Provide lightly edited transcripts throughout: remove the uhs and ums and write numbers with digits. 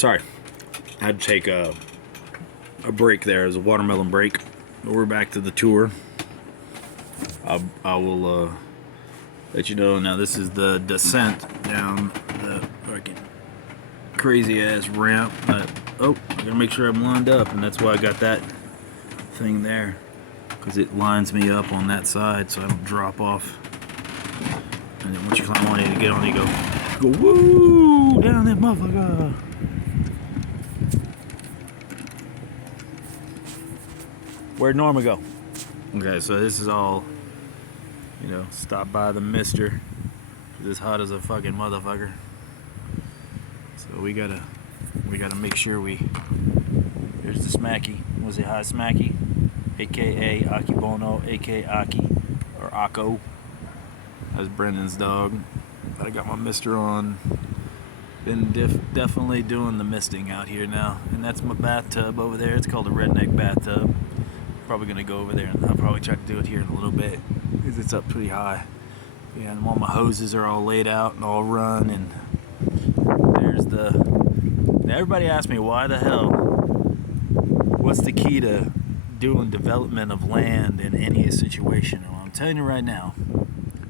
Sorry, I had to take a break there. It was a watermelon break. We're back to the tour. I will let you know. Now this is the descent down the fucking crazy ass ramp. Oh, I gotta make sure I'm lined up, and that's why I got that thing there, because it lines me up on that side so I don't drop off. And then once you climb on it, you get on, you go woo down that motherfucker. Where'd Norma go? Okay, so this is all, you know, stop by the mister. It's hot as a fucking motherfucker. So we gotta make sure here's the Smacky. Was it Hot Smacky? AKA Aki Bono, AKA Aki, or Akko. That's Brendan's dog. I got my mister on. Been definitely doing the misting out here now. And that's my bathtub over there. It's called a redneck bathtub. Probably gonna go over there, and I'll probably try to do it here in a little bit because it's up pretty high. Yeah, and all my hoses are all laid out and all run, and there's the. Now everybody asks me, why the hell? What's the key to doing development of land in any situation? Well, I'm telling you right now,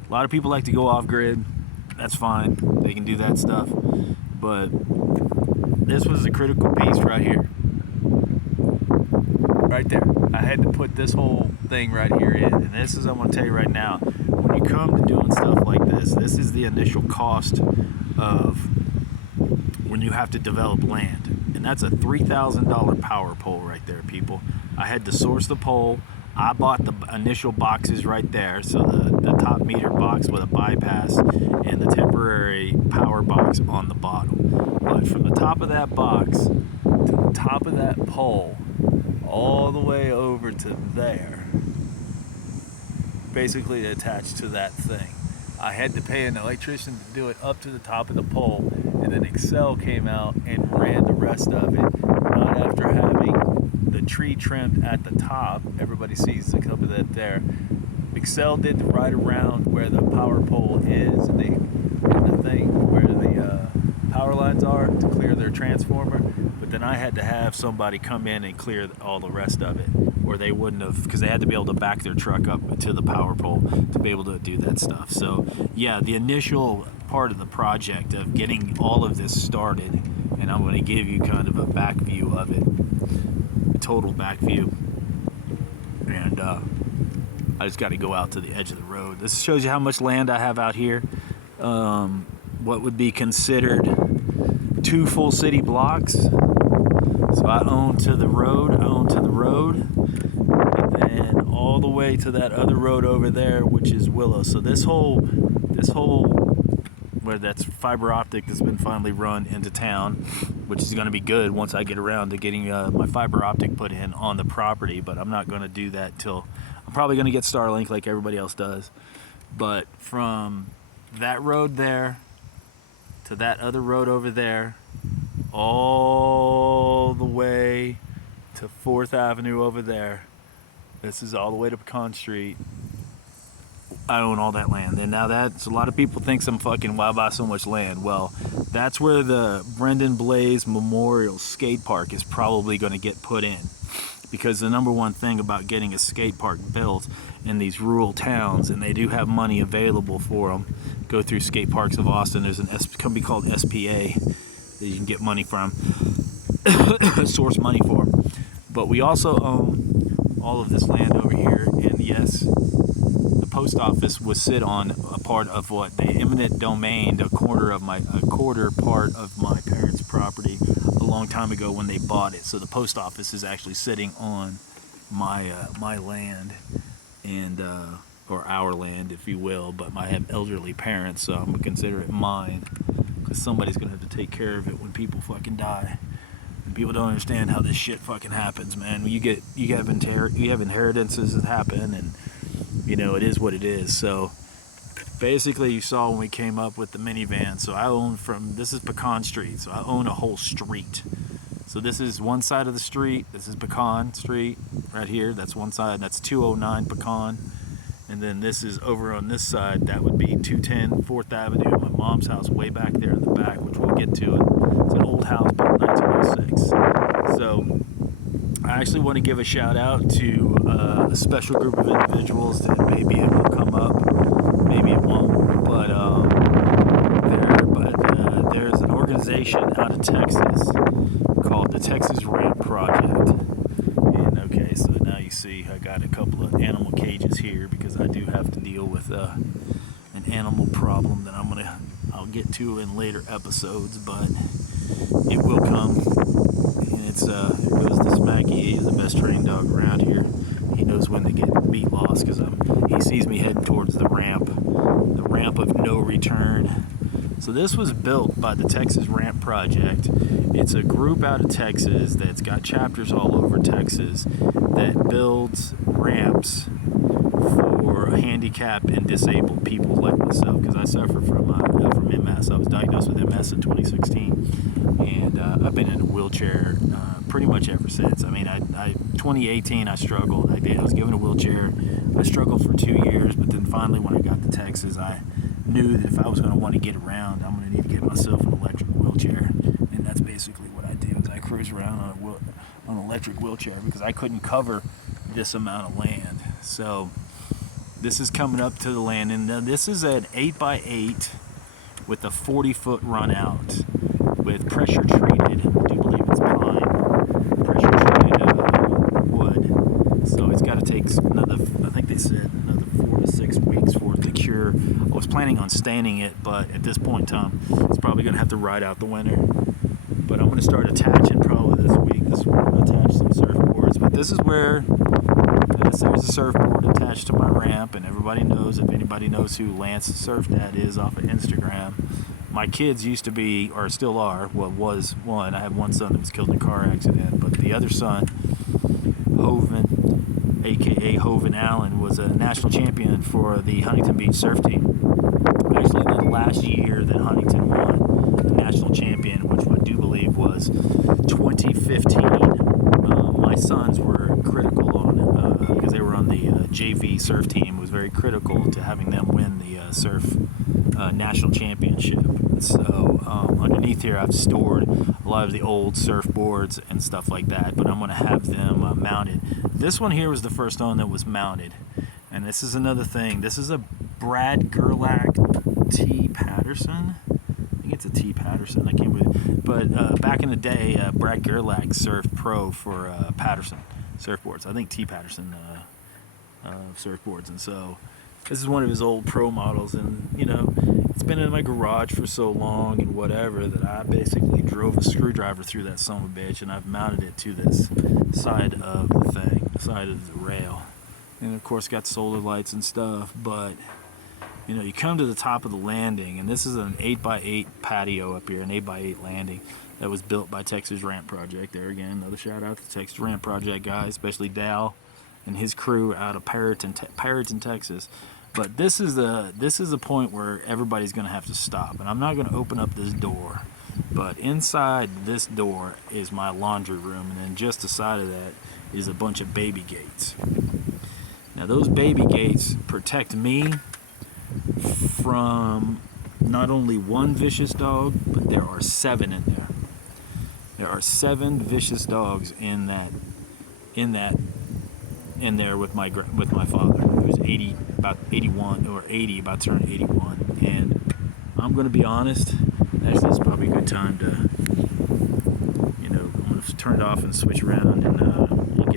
a lot of people like to go off grid. That's fine, they can do that stuff, but this was a critical piece right here. Right there. I had to put this whole thing right here in, and this is, I'm going to tell you right now, when you come to doing stuff like this is the initial cost of when you have to develop land, and that's a $3,000 power pole right there, people. I had to source the pole. I bought the initial boxes right there, so the top meter box with a bypass and the temporary power box on the bottom. But from the top of that box to the top of that pole, all the way over to there, basically attached to that thing, I had to pay an electrician to do it up to the top of the pole, and then Excel came out and ran the rest of it, not after having the tree trimmed at the top. Everybody sees the top of that there. Excel did the right around where the power pole is, and the thing where the power lines are to clear their transformer. But then I had to have somebody come in and clear all the rest of it, or they wouldn't have, because they had to be able to back their truck up to the power pole to be able to do that stuff. So yeah, the initial part of the project of getting all of this started, and I'm going to give you kind of a back view of it, a total back view, and I just got to go out to the edge of the road. This shows you how much land I have out here. What would be considered 2 full city blocks. So I own to the road, and then all the way to that other road over there, which is Willow. So this whole, where that's fiber optic that's been finally run into town, which is going to be good once I get around to getting my fiber optic put in on the property. But I'm not going to do that till, I'm probably going to get Starlink like everybody else does. But from that road there to that other road over there, all the way to 4th Avenue over there, this is all the way to Pecan Street. I own all that land. And now that's, a lot of people think I'm fucking, why buy so much land? Well, that's where the Brendan Blaze Memorial Skate Park is probably going to get put in. Because the number one thing about getting a skate park built in these rural towns, and they do have money available for them, go through Skate Parks of Austin. There's a company called SPA that you can get money from, source money for. But we also own all of this land over here, and yes, the post office would sit on a part of what the eminent domain, a quarter part of my parents' property a long time ago when they bought it. So the post office is actually sitting on my land, and or our land, if you will. But I have elderly parents, so I'm gonna consider it mine, because somebody's gonna have to take care of it when people fucking die. And people don't understand how this shit fucking happens, man. You have inheritances that happen, and you know, it is what it is. So basically, you saw when we came up with the minivan. So I own this is Pecan Street, so I own a whole street. So this is one side of the street. This is Pecan Street right here. That's one side. That's 209 Pecan. And then this is over on this side. That would be 210 4th Avenue. My mom's house way back there in the back, which we'll get to. It's an old house built in I actually want to give a shout out to a special group of individuals that maybe it will come up, maybe it won't, but there's an organization out of Texas called the Texas Rant Project. And okay, so now you see I got a couple of animal cages here because I do have to deal with an animal problem that I'll get to in later episodes, but it will come. And it goes to Smacky. He's the best trained dog around here. He knows when to get beat lost because he sees me heading towards the ramp of no return. So this was built by the Texas Rant Project. It's a group out of Texas that's got chapters all over Texas that builds ramps for handicapped and disabled people like myself, because I suffer from MS. I was diagnosed with MS in 2016, and I've been in a wheelchair pretty much ever since. I mean, 2018 I struggled. I was given a wheelchair. I struggled for 2 years, but then finally when I got to Texas, I knew that if I was going to want to get around, I'm going to need to get myself an electric wheelchair, and that's basically what I do. Is I cruise around on an electric wheelchair because I couldn't cover this amount of land. So this is coming up to the land, and this is an 8x8 with a 40-foot run out with pressure treated. I do believe it's pine, pressure treated wood. So it's got to take I think they said another 4 to 6 weeks for it to cure. I was planning on staining it, but at this point in time, it's probably going to have to ride out the winter. But I'm going to start attaching probably this week. This week I'm going to attach some surfboards. But this is where there's a surfboard attached to my ramp, and everybody knows, if anybody knows who Lance Surf Dad is off of Instagram, my kids used to be, or still are, well, was one. I had one son that was killed in a car accident, but the other son, Hovind, aka Hovind Allen, was a national champion for the Huntington Beach surf team. Actually, the last year that Huntington won the national champion, which I do believe was 2015, my sons were critical on, because they were on the JV surf team, was very critical to having them win the surf national championship. So underneath here I've stored a lot of the old surfboards and stuff like that, but I'm going to have them mounted. This one here was the first one that was mounted, and this is another thing. This is a Brad Gerlach T. Patterson. I think it's a T. Patterson. I can't believe. But back in the day, Brad Gerlach surfed pro for Patterson surfboards. I think T. Patterson surfboards, and so this is one of his old pro models, and it's been in my garage for so long and whatever that I basically drove a screwdriver through that son of a bitch, and I've mounted it to this side of the thing, side of the rail, and of course got solar lights and stuff. But you come to the top of the landing, and this is an 8x8 patio up here, an 8x8 landing that was built by Texas Rant Project. There again, another shout out to the Texas Rant Project guys, especially Dal and his crew out of Perryton, Texas. But this is the point where everybody's going to have to stop, and I'm not going to open up this door, but inside this door is my laundry room, and then just aside of that is a bunch of baby gates. Now those baby gates protect me from not only one vicious dog, but there are 7 in there. There are 7 vicious dogs in there with my father, who's about 81 or 80, about to turn 81. And I'm going to be honest. Actually, it's probably a good time to, I'm going to turn it off and switch around and